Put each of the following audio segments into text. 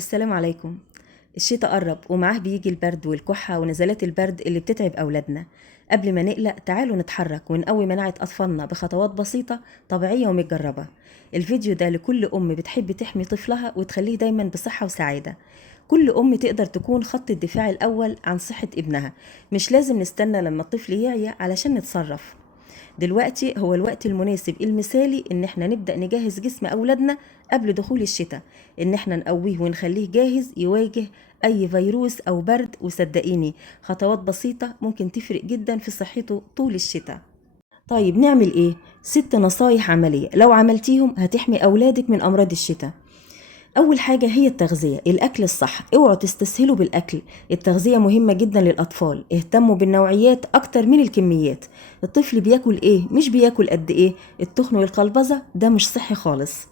السلام عليكم. الشتاء قرب ومعاه بيجي البرد والكحة ونزلات البرد اللي بتتعب أولادنا. قبل ما نقلق تعالوا نتحرك ونقوي مناعة أطفالنا بخطوات بسيطة طبيعية ومتجربة. الفيديو ده لكل أم بتحب تحمي طفلها وتخليه دايما بصحة وسعادة. كل أم تقدر تكون خط الدفاع الأول عن صحة ابنها، مش لازم نستنى لما الطفل يعيا علشان نتصرف. دلوقتي هو الوقت المناسب المثالي ان احنا نبدأ نجهز جسم اولادنا قبل دخول الشتاء، ان احنا نقويه ونخليه جاهز يواجه اي فيروس او برد، وصدقيني خطوات بسيطة ممكن تفرق جدا في صحته طول الشتاء. طيب نعمل ايه؟ 6 نصايح عملية لو عملتيهم هتحمي اولادك من امراض الشتاء. اول حاجه هي التغذيه، الاكل الصح، اوعوا تستسهلوا بالاكل. التغذيه مهمه جدا للاطفال، اهتموا بالنوعيات اكتر من الكميات. الطفل بياكل ايه مش بياكل قد ايه. التخن والقلبزه ده مش صحي خالص.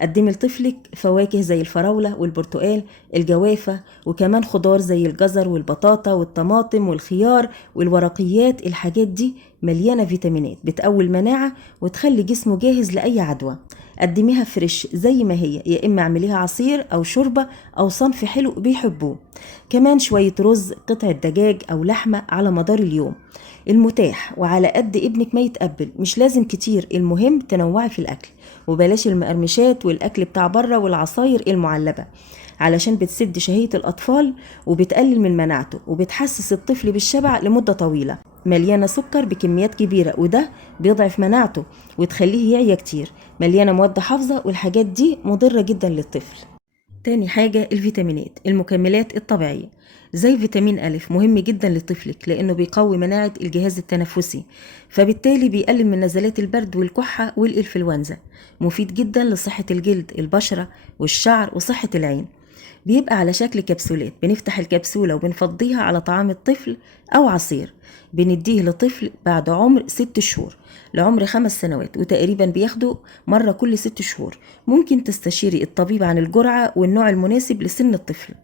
قدمي لطفلك فواكه زي الفراولة والبرتقال، الجوافة، وكمان خضار زي الجزر والبطاطا والطماطم والخيار والورقيات. الحاجات دي مليانة فيتامينات بتقوي المناعة وتخلي جسمه جاهز لأي عدوى. قدميها فريش زي ما هي، يا إما اعمليها عصير أو شوربة أو صنف حلو بيحبوه. كمان شوية رز، قطعة دجاج أو لحمة على مدار اليوم المتاح وعلى قد ابنك ما يتقبل، مش لازم كتير، المهم تنوعي في الأكل. وبلاش المقرمشات والاكل بتاع بره والعصاير المعلبه، علشان بتسد شهية الأطفال وبتقلل من مناعته وبتحسس الطفل بالشبع لمدة طويلة. مليانة سكر بكميات كبيرة وده بيضعف مناعته وتخليه يعيا كتير. مليانة مواد حافظة والحاجات دي مضرة جدا للطفل. تاني حاجة الفيتامينات، المكملات الطبيعية زي فيتامين ألف مهم جدا لطفلك لأنه بيقوي مناعة الجهاز التنفسي، فبالتالي بيقلل من نزلات البرد والكحة والإنفلونزا. مفيد جدا لصحة الجلد، البشرة والشعر وصحة العين. بيبقى على شكل كبسولات، بنفتح الكبسولة وبنفضيها على طعام الطفل أو عصير. بنديه لطفل بعد عمر 6 شهور لعمر 5 سنوات، وتقريبا بياخده مرة كل 6 شهور. ممكن تستشيري الطبيب عن الجرعة والنوع المناسب لسن الطفل.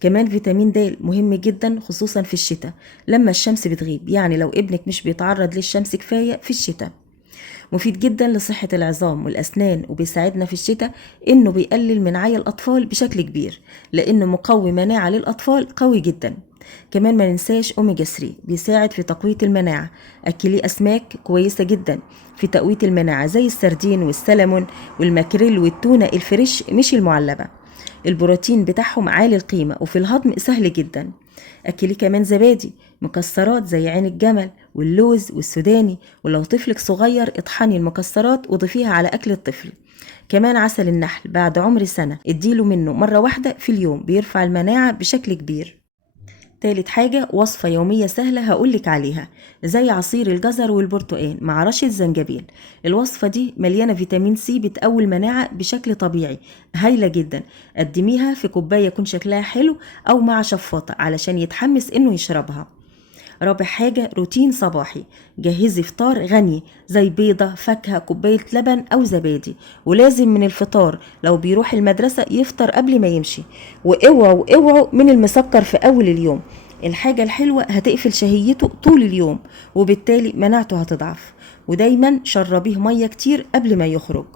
كمان فيتامين د مهم جدا خصوصا في الشتاء لما الشمس بتغيب، يعني لو ابنك مش بيتعرض للشمس كفاية في الشتاء. مفيد جدا لصحة العظام والأسنان، وبيساعدنا في الشتاء إنه بيقلل من عيا الأطفال بشكل كبير لأنه مقوي مناعة للأطفال قوي جدا. كمان ما ننساش أوميجا 3 بيساعد في تقوية المناعة. أكلي أسماك كويسة جدا في تقوية المناعة زي السردين والسلمون والماكريل والتونة الفريش مش المعلبة. البروتين بتاعهم عالي القيمة وفي الهضم سهل جدا. أكلي كمان زبادي، مكسرات زي عين الجمل واللوز والسوداني، ولو طفلك صغير اطحني المكسرات وضيفيها على أكل الطفل. كمان عسل النحل بعد عمر سنة اديله منه مرة واحدة في اليوم، بيرفع المناعة بشكل كبير. تالت حاجة وصفة يومية سهلة هقولك عليها، زي عصير الجزر والبرتقال مع رشة زنجبيل. الوصفة دي مليانة فيتامين سي بتقوي المناعة بشكل طبيعي، هايلة جدا. قدميها في كوباية يكون شكلها حلو أو مع شفاطة علشان يتحمس إنه يشربها. رابع حاجة روتين صباحي، جهزي فطار غني زي بيضة، فاكهة، كوباية لبن أو زبادي. ولازم من الفطار لو بيروح المدرسة يفطر قبل ما يمشي. واوعوا من المسكر في أول اليوم. الحاجة الحلوة هتقفل شهيته طول اليوم وبالتالي مناعته هتضعف. ودايما شربيه مية كتير قبل ما يخرج.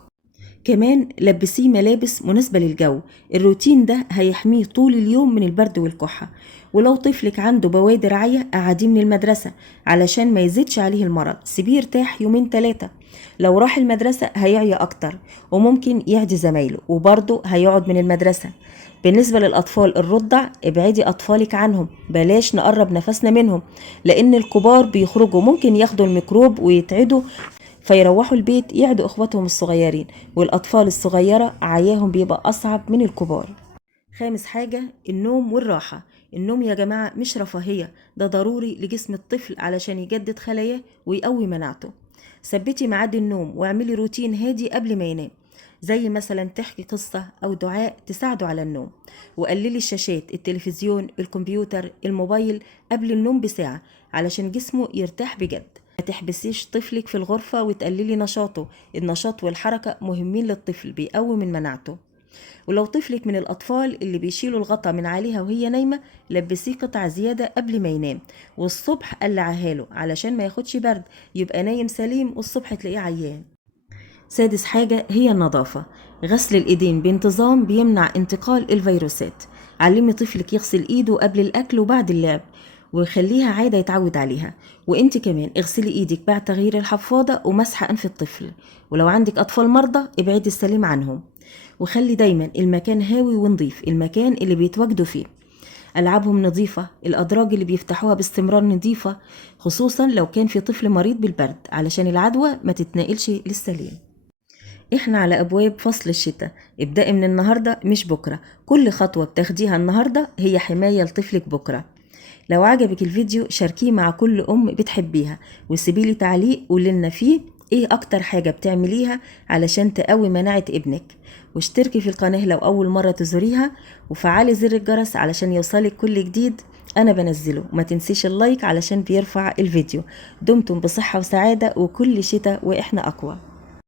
كمان لبسيه ملابس مناسبة للجو. الروتين ده هيحميه طول اليوم من البرد والكحة. ولو طفلك عنده بوادر عيا قعديه من المدرسة علشان ما يزيدش عليه المرض، سيبيه يرتاح يومين 3. لو راح المدرسة هيعيا أكتر وممكن يعدي زمايله وبرضه هيقعد من المدرسة. بالنسبة للأطفال الرضع ابعدي أطفالك عنهم، بلاش نقرب نفسنا منهم لأن الكبار بيخرجوا ممكن ياخدوا الميكروب ويتعدوا فيروحوا البيت يعدوا اخواتهم الصغيرين، والاطفال الصغيرة عياهم بيبقى اصعب من الكبار. خامس حاجة النوم والراحة. النوم يا جماعة مش رفاهية، ده ضروري لجسم الطفل علشان يجدد خلاياه ويقوي مناعته. ثبتي ميعاد النوم واعملي روتين هادي قبل ما ينام، زي مثلا تحكي قصة أو دعاء تساعده على النوم. وقللي الشاشات، التلفزيون، الكمبيوتر، الموبايل قبل النوم بساعة علشان جسمه يرتاح بجد. ما تحبسيش طفلك في الغرفة وتقللي نشاطه. النشاط والحركة مهمين للطفل، بيقوي من مناعته. ولو طفلك من الأطفال اللي بيشيلوا الغطا من عليها وهي نايمة، لبسيه قطعة زيادة قبل ما ينام، والصبح قلعها له علشان ما ياخدش برد، يبقى نايم سليم والصبح تلاقيه عيان. سادس حاجة هي النظافة. غسل الإيدين بانتظام بيمنع انتقال الفيروسات. علمي طفلك يغسل إيده قبل الأكل وبعد اللعب، وخليها عادة يتعود عليها. وانت كمان اغسلي ايدك بعد تغيير الحفاضة ومسح أنف الطفل. ولو عندك أطفال مرضى ابعدي السلام عنهم. وخلي دايما المكان هاوي ونظيف، المكان اللي بيتواجدوا فيه. ألعابهم نظيفة، الأدراج اللي بيفتحوها باستمرار نظيفة، خصوصا لو كان في طفل مريض بالبرد علشان العدوى ما تتنقلش للسليم. احنا على أبواب فصل الشتاء، ابدأي من النهاردة مش بكرة. كل خطوة بتاخديها النهاردة هي حماية لطفلك بكرة. لو عجبك الفيديو شاركيه مع كل أم بتحبيها، وسيبيلي تعليق قوللنا فيه ايه أكتر حاجة بتعمليها علشان تقوي مناعة ابنك. واشتركي في القناة لو أول مرة تزوريها، وفعلي زر الجرس علشان يوصلك كل جديد أنا بنزله. وما تنسيش اللايك علشان بيرفع الفيديو. دمتم بصحة وسعادة، وكل شتاء وإحنا أقوى.